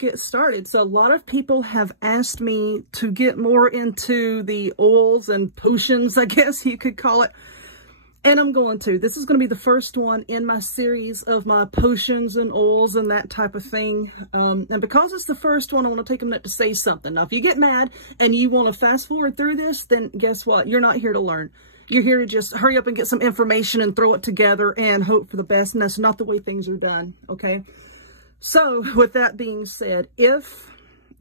get started. So a lot of people have asked me to get more into the oils and potions, I guess you could call it. And I'm going to. This is going to be the first one in my series of my potions and oils and that type of thing. And because it's the first one, I want to take a minute to say something. Now, if you get mad and you want to fast forward through this, then guess what? You're not here to learn. You're here to just hurry up and get some information and throw it together and hope for the best. And that's not the way things are done, okay? So, with that being said, if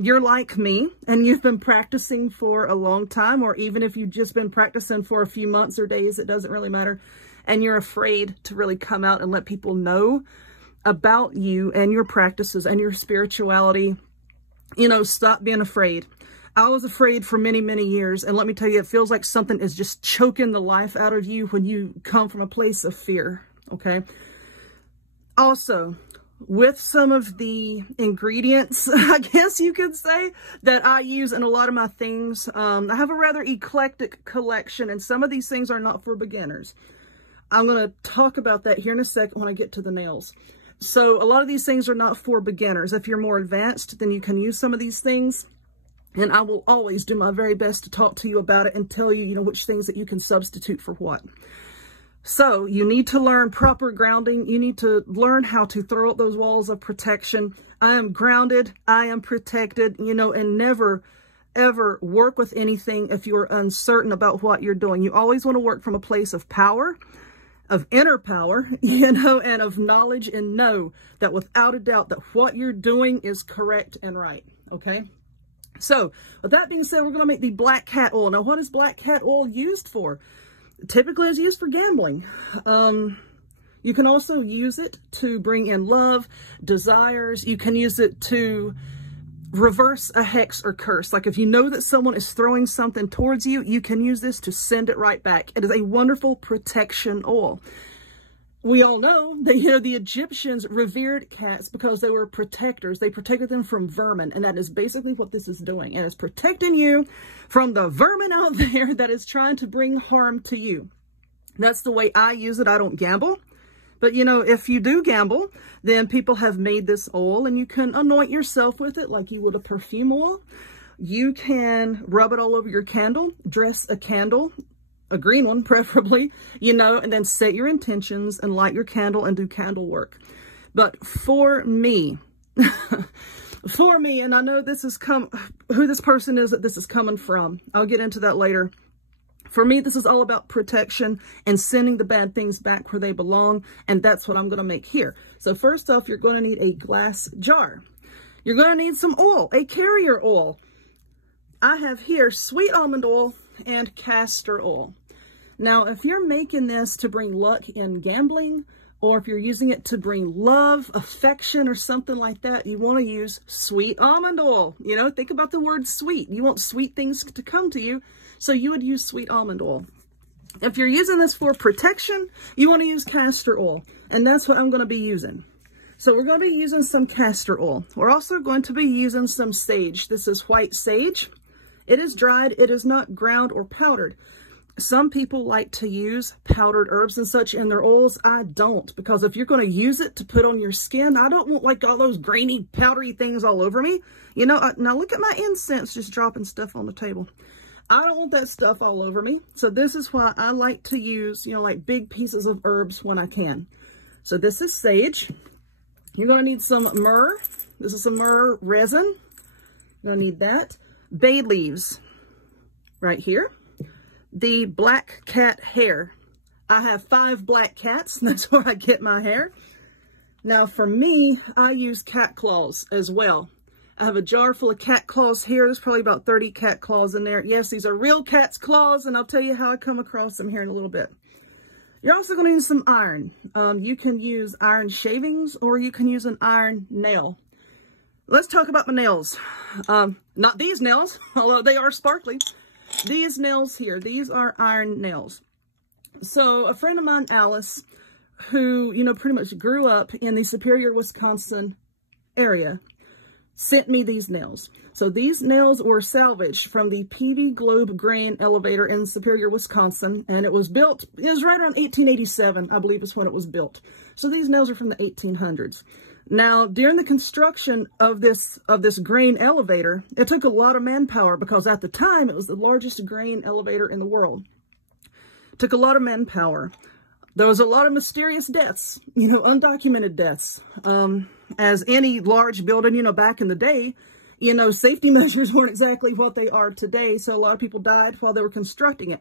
you're like me and you've been practicing for a long time, or even if you've just been practicing for a few months or days, it doesn't really matter, and you're afraid to really come out and let people know about you and your practices and your spirituality, you know, stop being afraid. I was afraid for many, many years, and let me tell you, it feels like something is just choking the life out of you when you come from a place of fear, okay? Also, with some of the ingredients, I guess you could say, that I use in a lot of my things, I have a rather eclectic collection, and some of these things are not for beginners. I'm going to talk about that here in a second when I get to the nails. So a lot of these things are not for beginners. If you're more advanced, then you can use some of these things, and I will always do my very best to talk to you about it and tell you, you know, which things that you can substitute for what. So you need to learn proper grounding. You need to learn how to throw up those walls of protection. I am grounded. I am protected, you know, and never, ever work with anything if you're uncertain about what you're doing. You always want to work from a place of power, of inner power, you know, and of knowledge, and know that without a doubt that what you're doing is correct and right, okay? So with that being said, we're going to make the black cat oil. Now, what is black cat oil used for? Typically it's used for gambling. You can also use it to bring in love, desires. You can use it to reverse a hex or curse. Like if you know that someone is throwing something towards you, you can use this to send it right back. It is a wonderful protection oil. We all know that, you know, the Egyptians revered cats because they were protectors. They protected them from vermin, and that is basically what this is doing. And it's protecting you from the vermin out there that is trying to bring harm to you. That's the way I use it. I don't gamble. But, you know, if you do gamble, then people have made this oil, and you can anoint yourself with it like you would a perfume oil. You can rub it all over your candle, dress a candle, a green one preferably, you know, and then set your intentions and light your candle and do candle work. But for me, and I know this is who this person is that this is coming from. I'll get into that later. For me, this is all about protection and sending the bad things back where they belong. And that's what I'm going to make here. So first off, you're going to need a glass jar. You're going to need some oil, a carrier oil. I have here sweet almond oil and castor oil. Now, if you're making this to bring luck in gambling, or if you're using it to bring love, affection, or something like that, you want to use sweet almond oil. You know, think about the word sweet. You want sweet things to come to you, so you would use sweet almond oil. If you're using this for protection, you want to use castor oil, and that's what I'm going to be using. So we're going to be using some castor oil. We're also going to be using some sage. This is white sage. It is dried. It is not ground or powdered. Some people like to use powdered herbs and such in their oils. I don't, because if you're going to use it to put on your skin, I don't want like all those grainy, powdery things all over me. You know, now look at my incense just dropping stuff on the table. I don't want that stuff all over me. So this is why I like to use, you know, like big pieces of herbs when I can. So this is sage. You're going to need some myrrh. This is some myrrh resin. You're going to need that. Bay leaves right here. The black cat hair. I have 5 black cats. That's where I get my hair. Now for me, I use cat claws as well. I have a jar full of cat claws here. There's probably about 30 cat claws in there. Yes, these are real cat's claws, and I'll tell you how I come across them here in a little bit. You're also going to need some iron. You can use iron shavings, or you can use an iron nail. Let's talk about my nails. Not these nails, although they are sparkly. These nails here, these are iron nails. So a friend of mine, Alice, who, you know, pretty much grew up in the Superior, Wisconsin area, sent me these nails. So these nails were salvaged from the PV Globe grain elevator in Superior, Wisconsin, and it was built, it was right around 1887, I believe is when it was built. So these nails are from the 1800s. Now, during the construction of this grain elevator, it took a lot of manpower because at the time it was the largest grain elevator in the world. It took a lot of manpower. There was a lot of mysterious deaths, you know, undocumented deaths. As any large building, you know, back in the day, you know, safety measures weren't exactly what they are today. So a lot of people died while they were constructing it.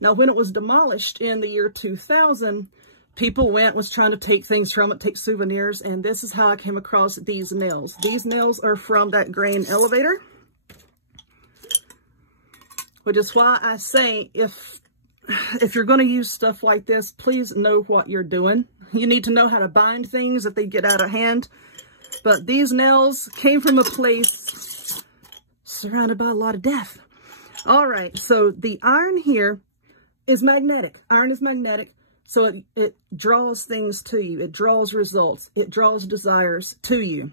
Now, when it was demolished in the year 2000, people was trying to take things from it, take souvenirs, and this is how I came across these nails. These nails are from that grain elevator, which is why I say if you're going to use stuff like this, please know what you're doing. You need to know how to bind things if they get out of hand. But these nails came from a place surrounded by a lot of death. All right, so the iron here is magnetic. Iron is magnetic. So it draws things to you. It draws results. It draws desires to you.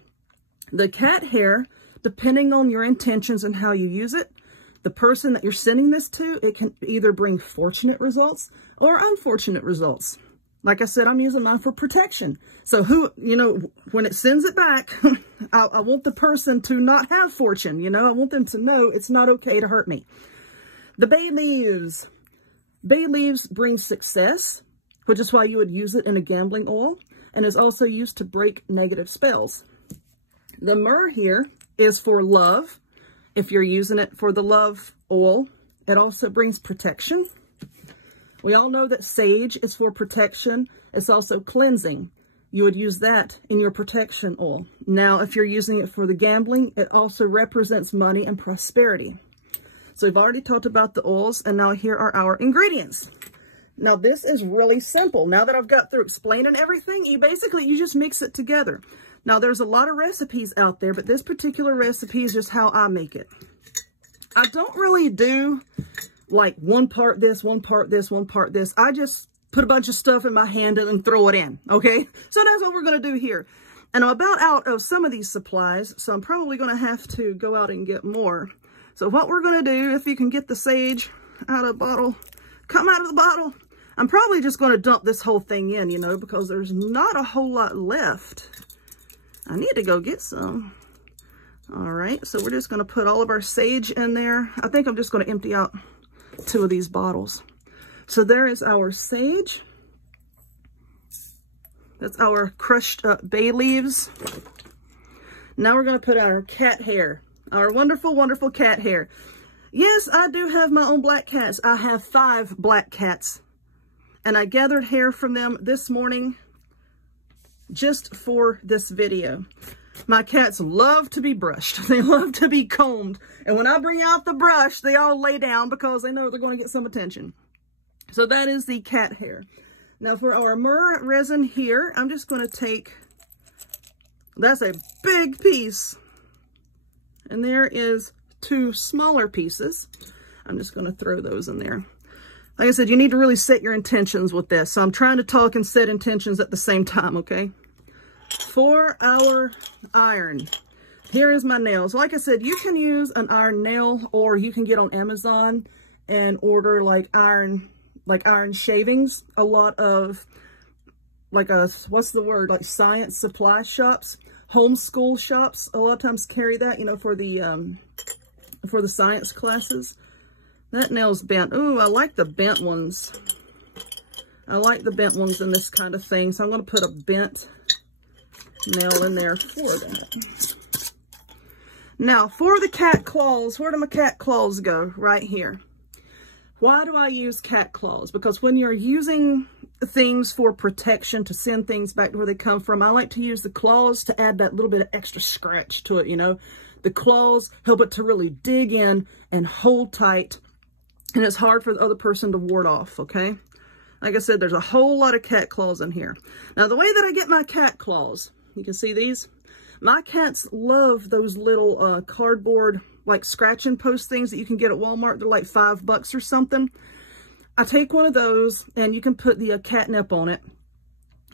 The cat hair, depending on your intentions and how you use it, the person that you're sending this to, it can either bring fortunate results or unfortunate results. Like I said, I'm using mine for protection. So when it sends it back, I want the person to not have fortune. You know, I want them to know it's not okay to hurt me. The bay leaves. Bay leaves bring success, which is why you would use it in a gambling oil, and is also used to break negative spells. The myrrh here is for love. If you're using it for the love oil, it also brings protection. We all know that sage is for protection. It's also cleansing. You would use that in your protection oil. Now, if you're using it for the gambling, it also represents money and prosperity. So we've already talked about the oils, and now here are our ingredients. Now, this is really simple. Now that I've got through explaining everything, you just mix it together. Now, there's a lot of recipes out there, but this particular recipe is just how I make it. I don't really do like one part this, one part this, one part this. I just put a bunch of stuff in my hand and then throw it in, okay? So that's what we're going to do here. And I'm about out of some of these supplies, so I'm probably going to have to go out and get more. So what we're going to do, if you can get the sage out of the bottle, come out of the bottle. I'm probably just going to dump this whole thing in, you know, because there's not a whole lot left. I need to go get some. All right, so we're just going to put all of our sage in there. I think I'm just going to empty out 2 of these bottles. So there is our sage. That's our crushed up bay leaves. Now we're going to put our cat hair, our wonderful, wonderful cat hair. Yes, I do have my own black cats. I have 5 black cats. And I gathered hair from them this morning just for this video. My cats love to be brushed. They love to be combed. And when I bring out the brush, they all lay down because they know they're going to get some attention. So that is the cat hair. Now for our myrrh resin here, I'm just going to take, that's a big piece. And there is 2 smaller pieces. I'm just going to throw those in there. Like I said, you need to really set your intentions with this. So I'm trying to talk and set intentions at the same time, okay? For our iron, here is my nails. Like I said, you can use an iron nail, or you can get on Amazon and order like iron shavings. A lot of like science supply shops, homeschool shops, a lot of times carry that, you know, for the science classes. That nail's bent. Ooh, I like the bent ones. I like the bent ones in this kind of thing. So I'm going to put a bent nail in there for that. Now, for the cat claws, where do my cat claws go? Right here. Why do I use cat claws? Because when you're using things for protection, to send things back to where they come from, I like to use the claws to add that little bit of extra scratch to it, you know. The claws help it to really dig in and hold tight, and it's hard for the other person to ward off, okay? Like I said, there's a whole lot of cat claws in here. Now, the way that I get my cat claws, you can see these. My cats love those little cardboard, like scratching post things that you can get at Walmart. They're like $5 or something. I take one of those, and you can put the catnip on it.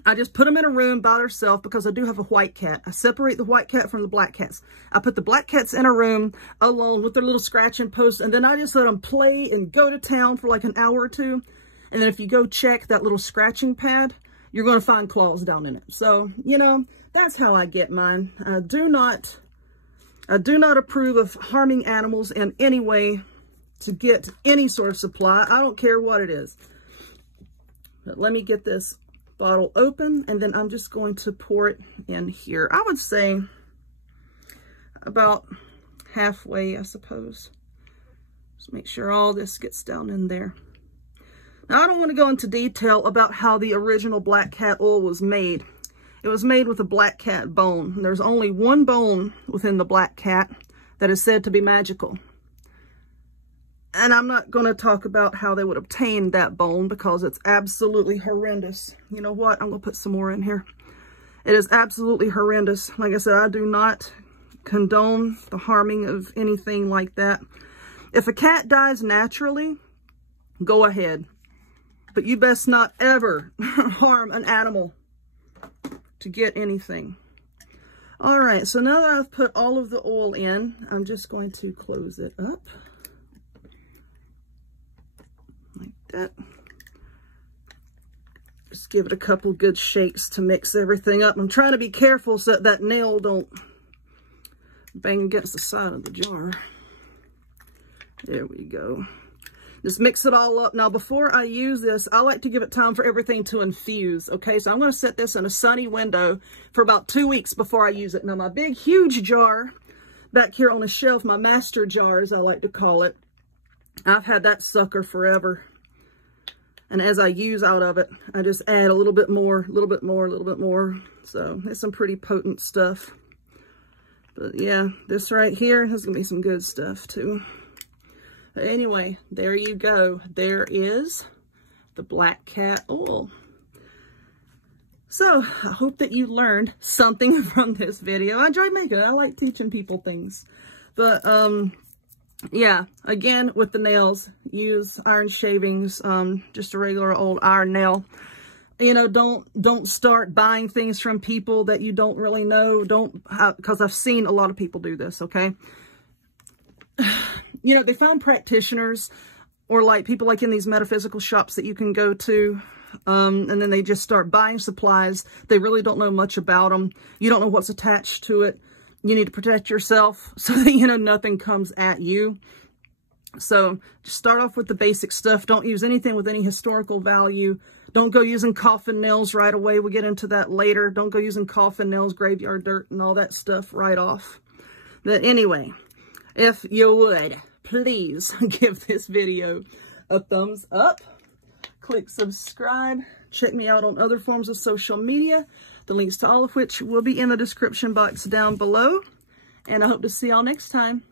I just put them in a room by themselves because I do have a white cat. I separate the white cat from the black cats. I put the black cats in a room alone with their little scratching posts, and then I just let them play and go to town for like an hour or 2. And then if you go check that little scratching pad, you're going to find claws down in it. So, you know, that's how I get mine. I do not approve of harming animals in any way to get any sort of supply. I don't care what it is. But let me get this bottle open, and then I'm just going to pour it in here. I would say about halfway, I suppose. Just make sure all this gets down in there. Now, I don't want to go into detail about how the original black cat oil was made. It was made with a black cat bone. There's only one bone within the black cat that is said to be magical. And I'm not going to talk about how they would obtain that bone because it's absolutely horrendous. You know what? I'm going to put some more in here. It is absolutely horrendous. Like I said, I do not condone the harming of anything like that. If a cat dies naturally, go ahead. But you best not ever harm an animal to get anything. All right, so now that I've put all of the oil in, I'm just going to close it up. Like that. Just give it a couple good shakes to mix everything up. I'm trying to be careful so that nail don't bang against the side of the jar. There we go. Just mix it all up. Now, before I use this, I like to give it time for everything to infuse, okay? So I'm going to set this in a sunny window for about 2 weeks before I use it. Now, my big, huge jar back here on the shelf, my master jar, as I like to call it, I've had that sucker forever. And as I use out of it, I just add a little bit more, a little bit more, a little bit more. So it's some pretty potent stuff. But yeah, this right here is going to be some good stuff too. But anyway, there you go. There is the black cat oil. So I hope that you learned something from this video. I enjoyed making it. I like teaching people things. But yeah, again, with the nails, use iron shavings, just a regular old iron nail. You know, don't start buying things from people that you don't really know. Because I've seen a lot of people do this, okay? You know, they find practitioners or like people like in these metaphysical shops that you can go to, and then they just start buying supplies. They really don't know much about them. You don't know what's attached to it. You need to protect yourself so that, you know, nothing comes at you. So just start off with the basic stuff. Don't use anything with any historical value. Don't go using coffin nails right away. We'll get into that later. Don't go using coffin nails, graveyard dirt, and all that stuff right off. But anyway, if you would, please give this video a thumbs up. Click subscribe. Check me out on other forms of social media. The links to all of which will be in the description box down below. And I hope to see y'all next time.